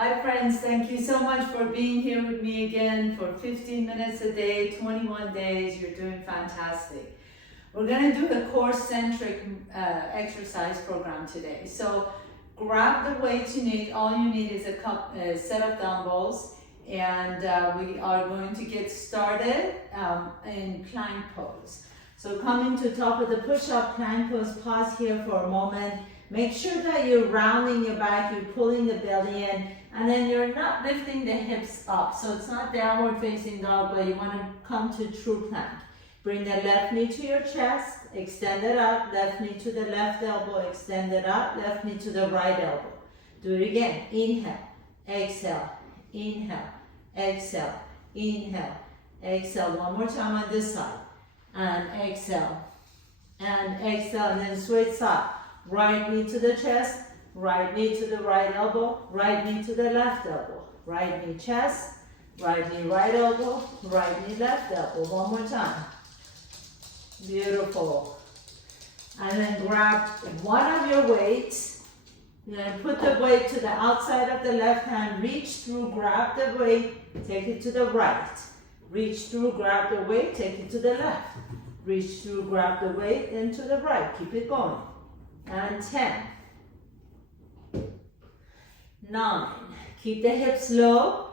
Hi friends, thank you so much for being here with me again for 15 minutes a day, 21 days. You're doing fantastic. We're going to do the core-centric exercise program today. So grab the weights you need. All you need is a set of dumbbells, and we are going to get started in plank pose. So coming to top of the push-up plank pose, pause here for a moment. Make sure that you're rounding your back, you're pulling the belly in, and then you're not lifting the hips up. So it's not downward facing dog, but you want to come to true plank. Bring the left knee to your chest, extend it up, left knee to the left elbow, extend it up, left knee to the right elbow. Do it again. Inhale, exhale, inhale, exhale, inhale, exhale. One more time on this side. And exhale, and then switch side. Right knee to the chest, right knee to the right elbow, right knee to the left elbow. Right knee chest, right knee right elbow, right knee left elbow. One more time. Beautiful. And then grab one of your weights. Then put the weight to the outside of the left hand. Reach through, grab the weight, take it to the right. Reach through, grab the weight, take it to the left. Reach through, grab the weight, and to the right. Keep it going. And 10, 9. Keep the hips low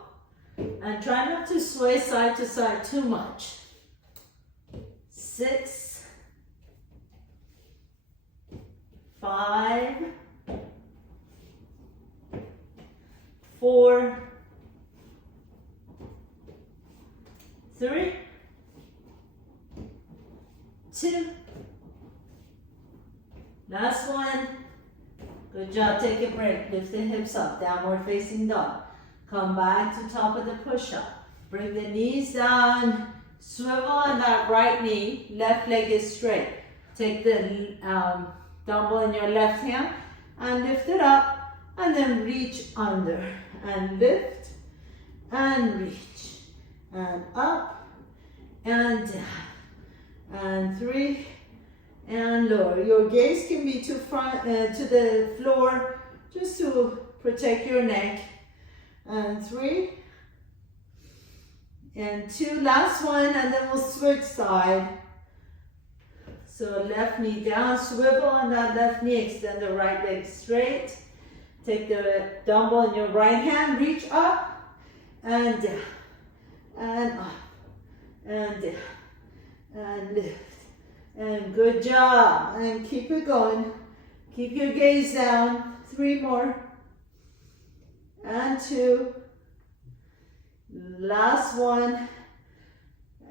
and try not to sway side to side too much. 6, 5, 4, 3, 2. Last one. Good job. Take a break. Lift the hips up. Downward facing dog. Come back to top of the push-up. Bring the knees down. Swivel on that right knee. Left leg is straight. Take the dumbbell in your left hand and lift it up. And then reach under. And lift. And reach. And up. And down. And 3. And lower. Your gaze can be to the floor just to protect your neck. And 3. And 2. Last one, and then we'll switch side. So left knee down, swivel on that left knee, extend the right leg straight. Take the dumbbell in your right hand, reach up and down, and up, and down, and lift. And good job. And keep it going. Keep your gaze down. 3 more. And 2. Last one.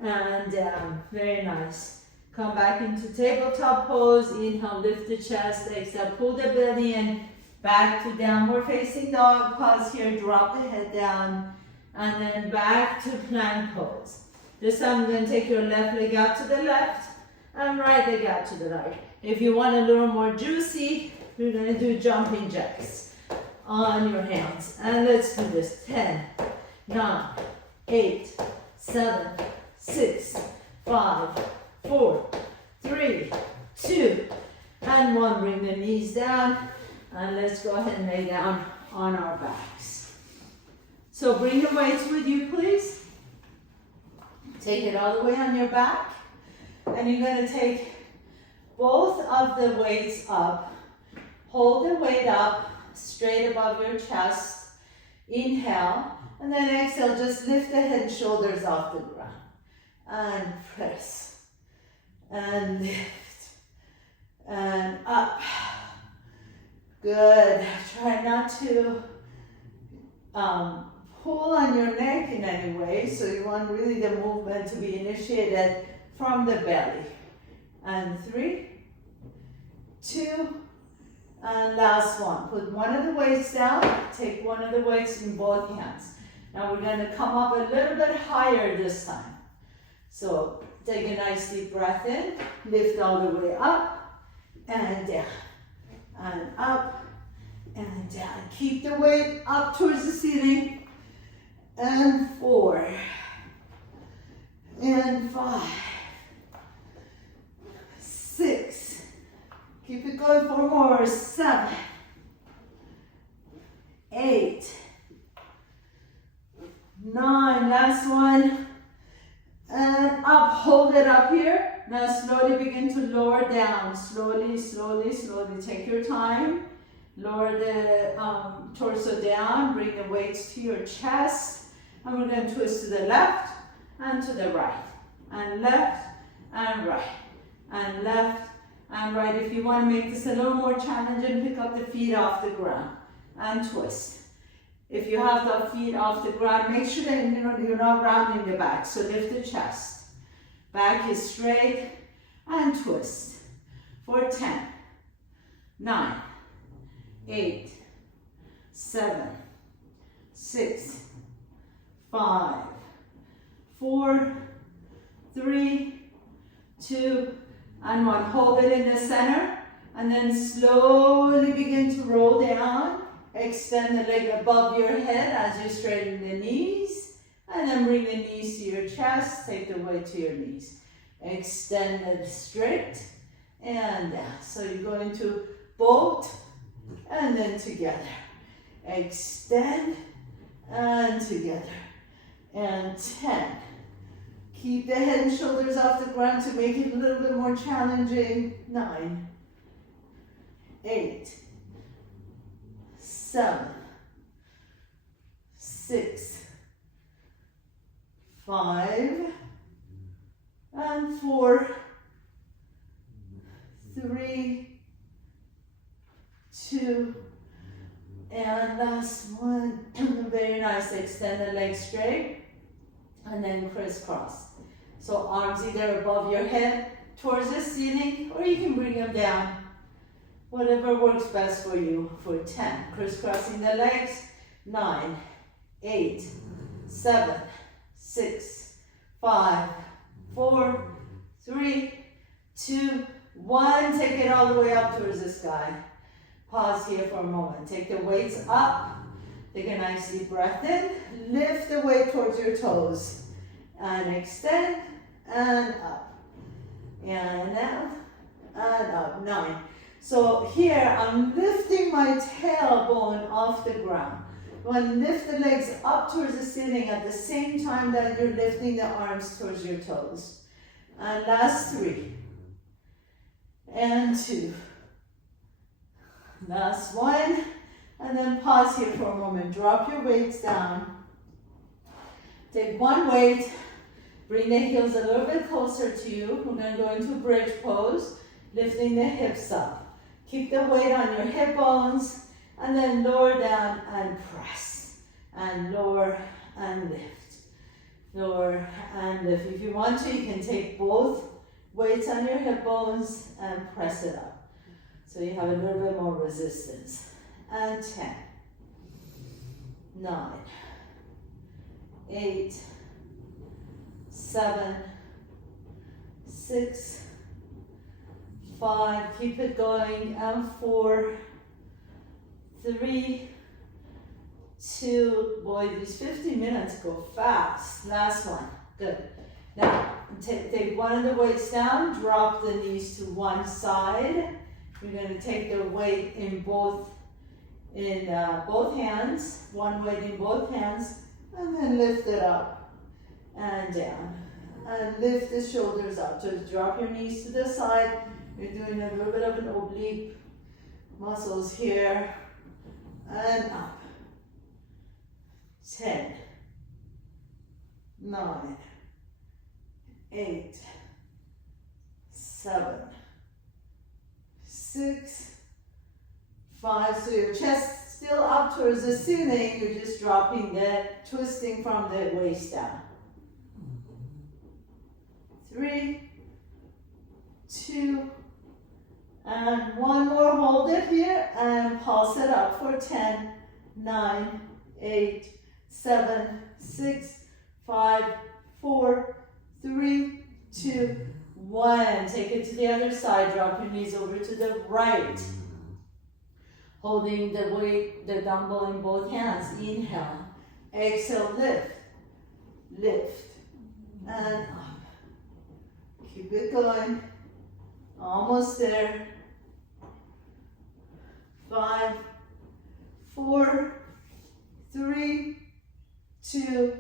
And down. Very nice. Come back into tabletop pose. Inhale, lift the chest. Exhale, pull the belly in. Back to downward facing dog. Pause here. Drop the head down. And then back to plank pose. This time I'm going to take your left leg out to the left. And right leg out to the right. If you want a little more juicy, you're going to do jumping jacks on your hands. And let's do this. 10, 9, 8, 7, 6, 5, 4, 3, 2, and 1. Bring the knees down. And let's go ahead and lay down on our backs. So bring your weights with you, please. Take it all the way on your back. And you're going to take both of the weights up. Hold the weight up straight above your chest. Inhale. And then exhale. Just lift the head and shoulders off the ground. And press. And lift. And up. Good. Try not to pull on your neck in any way. So you want really the movement to be initiated from the belly. And 3, 2, and last one. Put one of the weights down. Take one of the weights in both hands. Now we're going to come up a little bit higher this time. So take a nice deep breath in. Lift all the way up and down. And up and down. Keep the weight up towards the ceiling. And 4. And 5. 6. Keep it going for more. 7. 8. Now slowly begin to lower down. Slowly, slowly, slowly. Take your time. Lower the torso down. Bring the weights to your chest. And we're going to twist to the left and to the right. And left and right. And left and right. If you want to make this a little more challenging, pick up the feet off the ground and twist. If you have the feet off the ground, make sure that you're not rounding the back. So lift the chest. Back is straight and twist for 10, 9, 8, 7, 6, 5, 4, 3, 2, and 1. Hold it in the center and then slowly begin to roll down. Extend the leg above your head as you straighten the knees. And then bring the knees to your chest. Take the weight to your knees. Extend it straight and down. So you're going to both and then together. Extend and together. And 10. Keep the head and shoulders off the ground to make it a little bit more challenging. 9, 8, 7, 6, 5, and 4, 3, 2, and last one. Very nice. Extend the legs straight and then crisscross. So arms either above your head towards the ceiling, or you can bring them down. Whatever works best for you. For 10, crisscrossing the legs. 9, 8, 7, 6, 5, 4, 3, 2, 1. Take it all the way up towards the sky. Pause here for a moment. Take the weights up. Take a nice deep breath in. Lift the weight towards your toes. And extend and up. And down and up. 9. So here I'm lifting my tailbone off the ground. You want to lift the legs up towards the ceiling at the same time that you're lifting the arms towards your toes. And last 3. And 2. Last 1. And then pause here for a moment. Drop your weights down. Take one weight. Bring the heels a little bit closer to you. We're going to go into bridge pose. Lifting the hips up. Keep the weight on your hip bones. And then lower down and press. And lower and lift. Lower and lift. If you want to, you can take both weights on your hip bones and press it up. So you have a little bit more resistance. And 10, 9, 8, 7, 6, 5, keep it going, and 4, 3, 2, boy, these 15 minutes go fast. Last one, good. Now, take one of the weights down, drop the knees to one side. You're going to take the weight in both hands, one weight in both hands, and then lift it up and down. And lift the shoulders up. So drop your knees to the side. You're doing a little bit of an oblique muscles here. And up. 10, 9, 8, 7, 6, 5. So your chest still up towards the ceiling. You're just dropping the twisting from the waist down. 3, 2, and 1 more. Hold it here and pulse it up for 10, 9, 8, 7, 6, 5, 4, 3, 2, 1. Take it to the other side. Drop your knees over to the right. Holding the weight, the dumbbell in both hands. Inhale. Exhale, lift. Lift. And up. Keep it going. Almost there. 5, 4, 3, 2,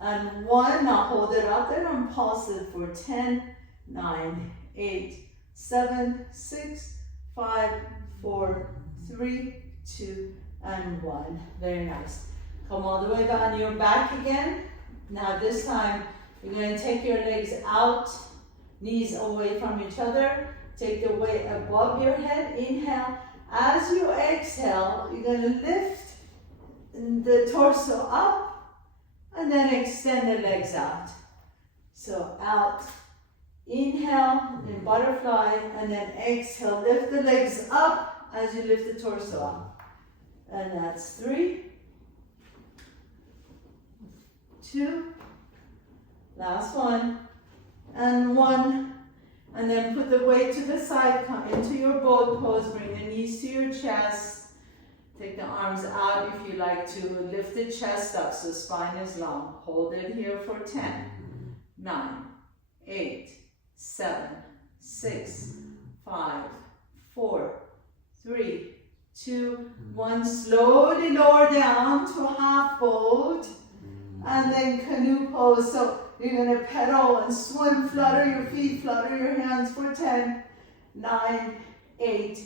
and 1. Now hold it up there and pulse it for 10, 9, 8, 7, 6, 5, 4, 3, 2, and 1. Very nice. Come all the way down your back again. Now this time, you're going to take your legs out, knees away from each other. Take the weight above your head. Inhale. As you exhale, you're going to lift the torso up and then extend the legs out. So out, inhale in butterfly, and then exhale. Lift the legs up as you lift the torso up. And that's 3, 2, last one, and 1. And then put the weight to the side, come into your boat pose, bring the knees to your chest. Take the arms out if you like to. Lift the chest up so spine is long. Hold it here for 10, 9, 8, 7, 6, 5, 4, 3, 2, 1. Slowly lower down to half boat. And then canoe pose. So you're going to pedal and swim, flutter your feet, flutter your hands for 10, 9, 8,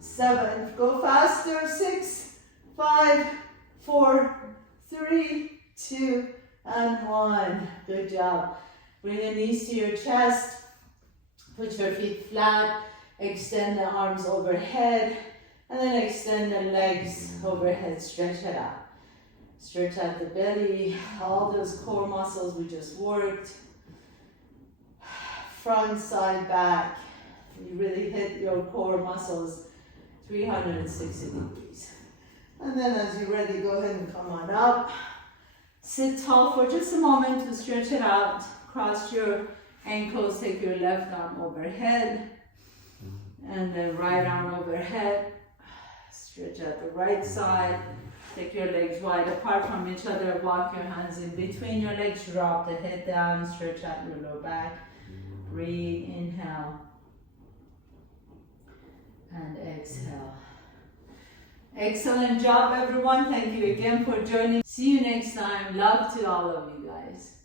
7. Go faster. 6, 5, 4, 3, 2, and 1. Good job. Bring the knees to your chest. Put your feet flat. Extend the arms overhead. And then extend the legs overhead. Stretch it out. Stretch out the belly, all those core muscles we just worked. Front, side, back. You really hit your core muscles 360 degrees. And then as you're ready, go ahead and come on up. Sit tall for just a moment to stretch it out. Cross your ankles, take your left arm overhead. And then right arm overhead. Stretch out the right side. Take your legs wide apart from each other. Walk your hands in between your legs. Drop the head down. Stretch out your lower back. Breathe. Inhale. And exhale. Excellent job, everyone. Thank you again for joining. See you next time. Love to all of you guys.